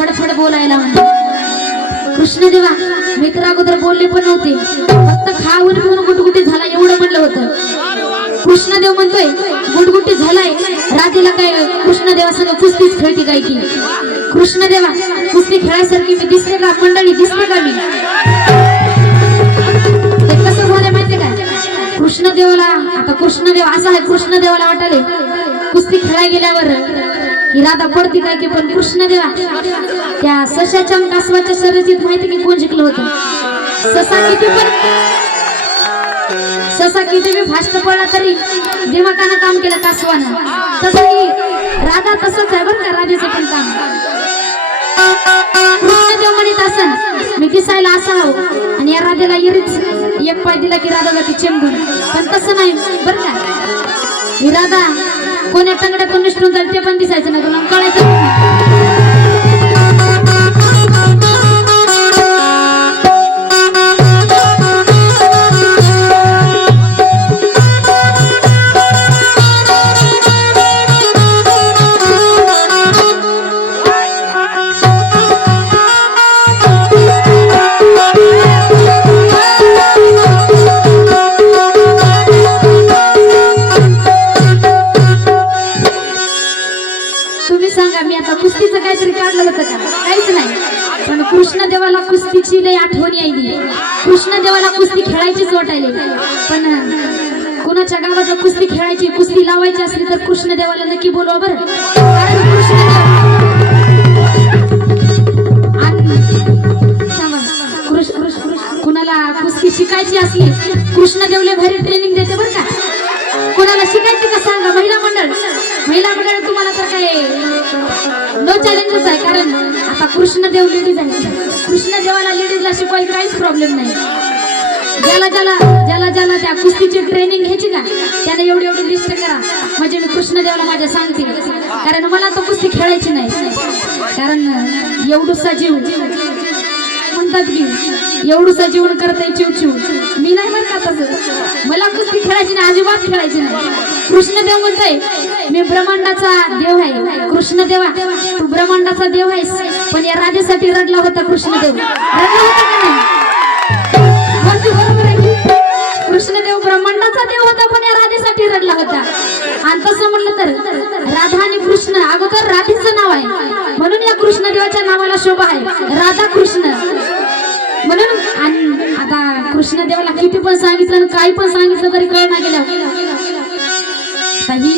फडफड बोलायला म्हणते. कृष्णदेवा मित्र अगोदर बोलले पण नव्हते, फक्त खाऊन पिऊन गुटगुटी झाला एवढं म्हणलं होतं. कृष्णदेव म्हणतोय गुटगुटी झालाय, राधेला काय कृष्णदेवासंग कुस्तीच खेळती काय की? कृष्णदेवा कुस्ती खेळायसारखी मी दिसले का? मंडळी दिसले का मी? ते कसं झालं माहितीये का? कृष्णदेवाला आता कृष्णदेव असा आहे, कृष्णदेवाला वाटाले कुस्ती खेळायला गेल्यावर ही राधा पडती काय की, पण कृष्णदेवा त्या सशाच्या कासवाच्या शर्यतीत माहिती की कोण जिंकलं होतं? ससा किती बी फास्ट पडला तरी दिमागानं काम केलं कासवानं. तसं की राधा तसंच आहे बरं का, राधेचं पण काम. कृष्णदेव म्हणत असन मी दिसायला असा हो आणि या राधेला येरीच एक पाय दिला की राधा जाती चेंबून, पण तसं नाही बरं का. ही राधा कोण्या टंगड्या कोण निष्ठून जाईल ते पण दिसायचं नाही, तुला कळायचं. कुस्तीचं काहीतरी काढलं होतं का? काहीच नाही. पण कृष्णदेवाला कुस्तीची लई आठवण यायली, कृष्णदेवाला कुस्ती खेळायचीच वाटायली. पण कुणाच्या गावात कुस्ती खेळायची कुस्ती लावायची असली तर कृष्णदेवाला नक्की बोलवा बरं. कारण कुणाला कुस्ती शिकायची असली कृष्णदेवले भारी ट्रेनिंग देते बरं का. कोणाला शिकायची का सांगा? महिला मंडळ तुम्हाला तर काय नो चॅलेंजच आहे, कारण आता कृष्णदेव लेडीज आहे. कृष्णदेवाला लेडीजला शिकवायला काहीच प्रॉब्लेम नाही. ज्याला त्या कुस्तीची ट्रेनिंग घ्यायची का त्याने एवढी लिस्ट करा, म्हणजे मी कृष्णदेवाला माझ्या सांगते. कारण मला तो कुस्ती खेळायची नाही, कारण एवढूसा जीव म्हणतात की एवढूसा जीवन करता चिव मी नाही बरं का तसं. मला कुस्ती खेळायची नाही, अजिबात खेळायची नाही. कृष्णदेव म्हणतोय मी ब्रह्मांडाचा देव आहे. कृष्णदेवा तू ब्रह्मांडाचा देव आहेस, पण या राधेसाठी रडला होता कृष्णदेव. रडला होता का नाही? बरोबर आहे. कृष्णदेव ब्रह्मांडाचा देव होता, पण या राधेसाठी रडला होता. आणि तसं म्हणलं तर राधा आणि कृष्ण अगोदर राधेचं नाव आहे, म्हणून या कृष्णदेवाच्या नावाला शोभा आहे राधा कृष्ण म्हणून. आणि आता कृष्णदेवाला किती पण सांगितलं आणि काही पण सांगितलं तरी कळ ना गेलं. ही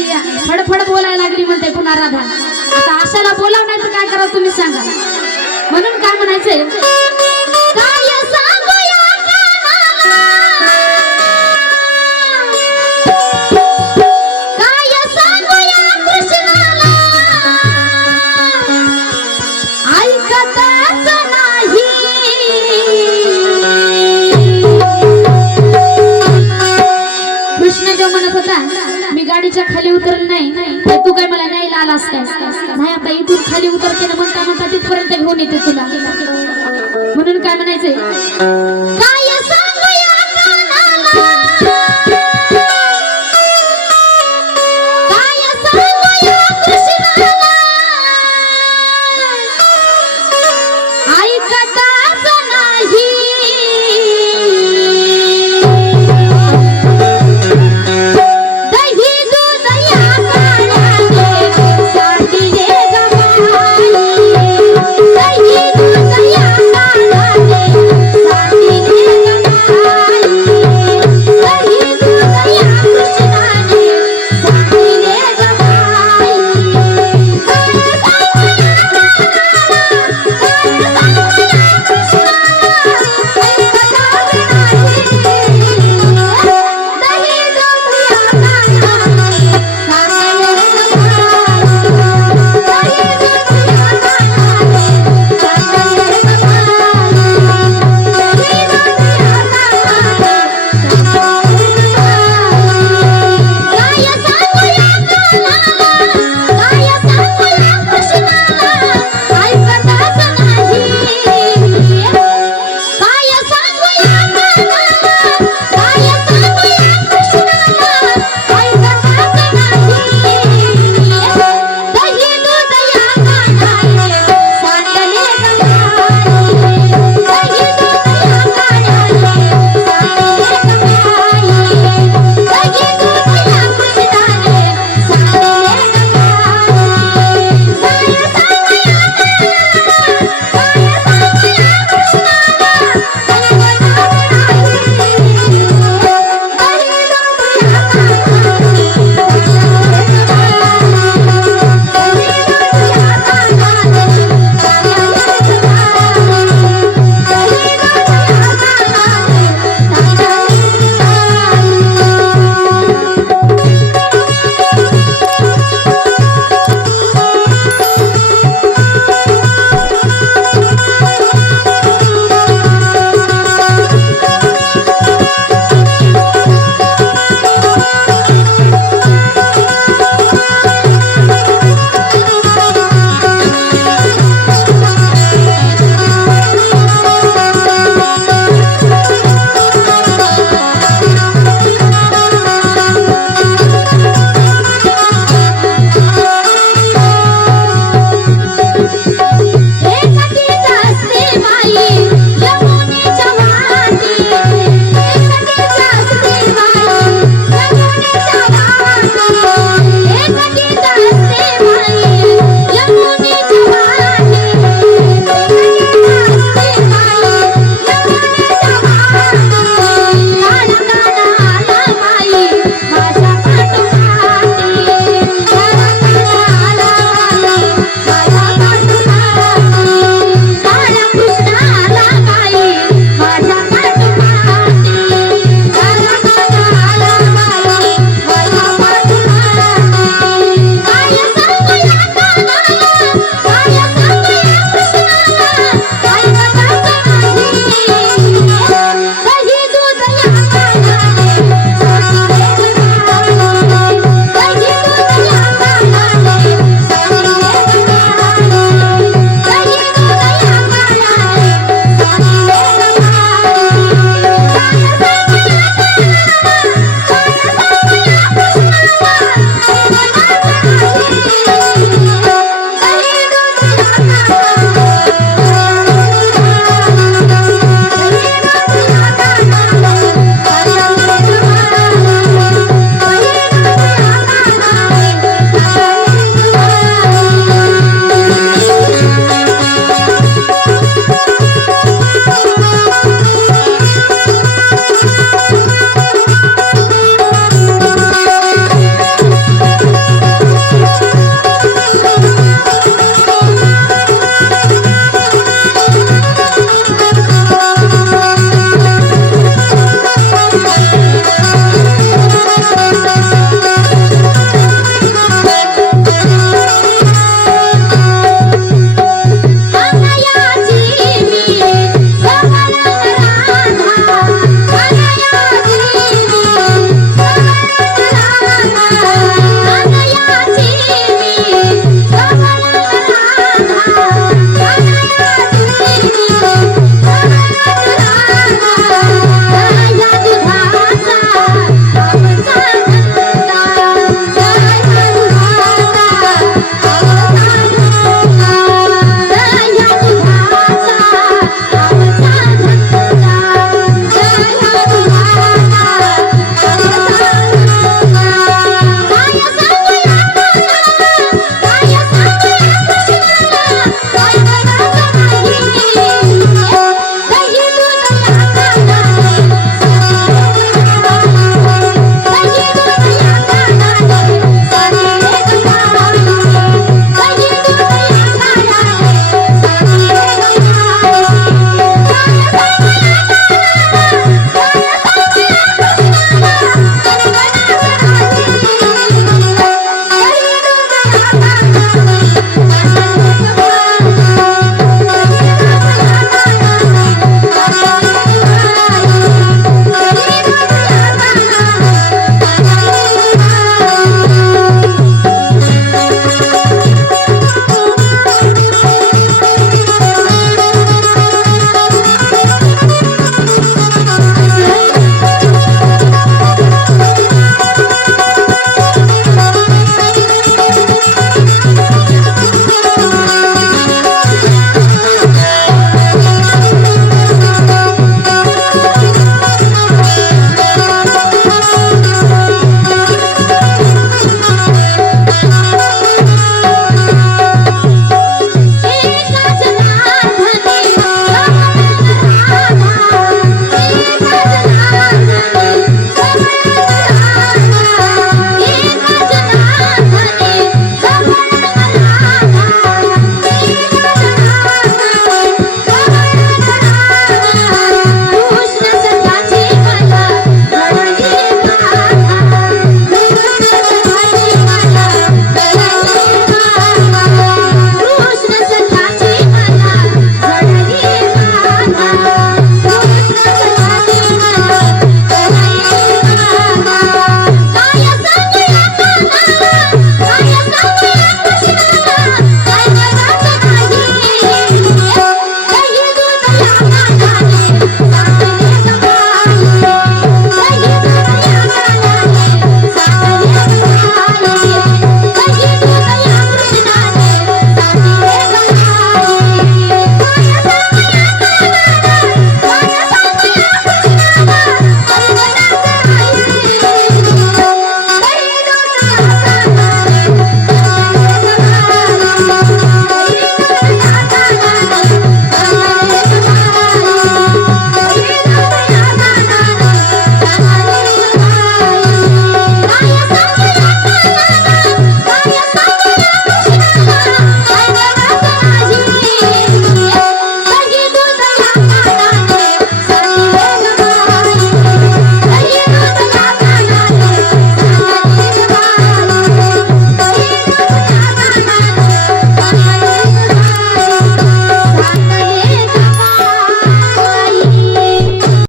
फडफड बोलायला लागली म्हणते पुन्हा राधा. आता अशाला बोलाव नाही तर काय करावं तुम्ही सांगा. म्हणून काय म्हणायचंय, काय सांगूया कानाला, काय सांगूया कृष्णाला, ऐकतच नाही. कृष्णदेव म्हणत होता मी गाडीच्या खाली उतरल नाही, तू काय मला नाही आलास काय? नाही, आता इथून खाली उतरते ना म्हणता तिथपर्यंत घेऊन येते तुला. म्हणून काय म्हणायचंय,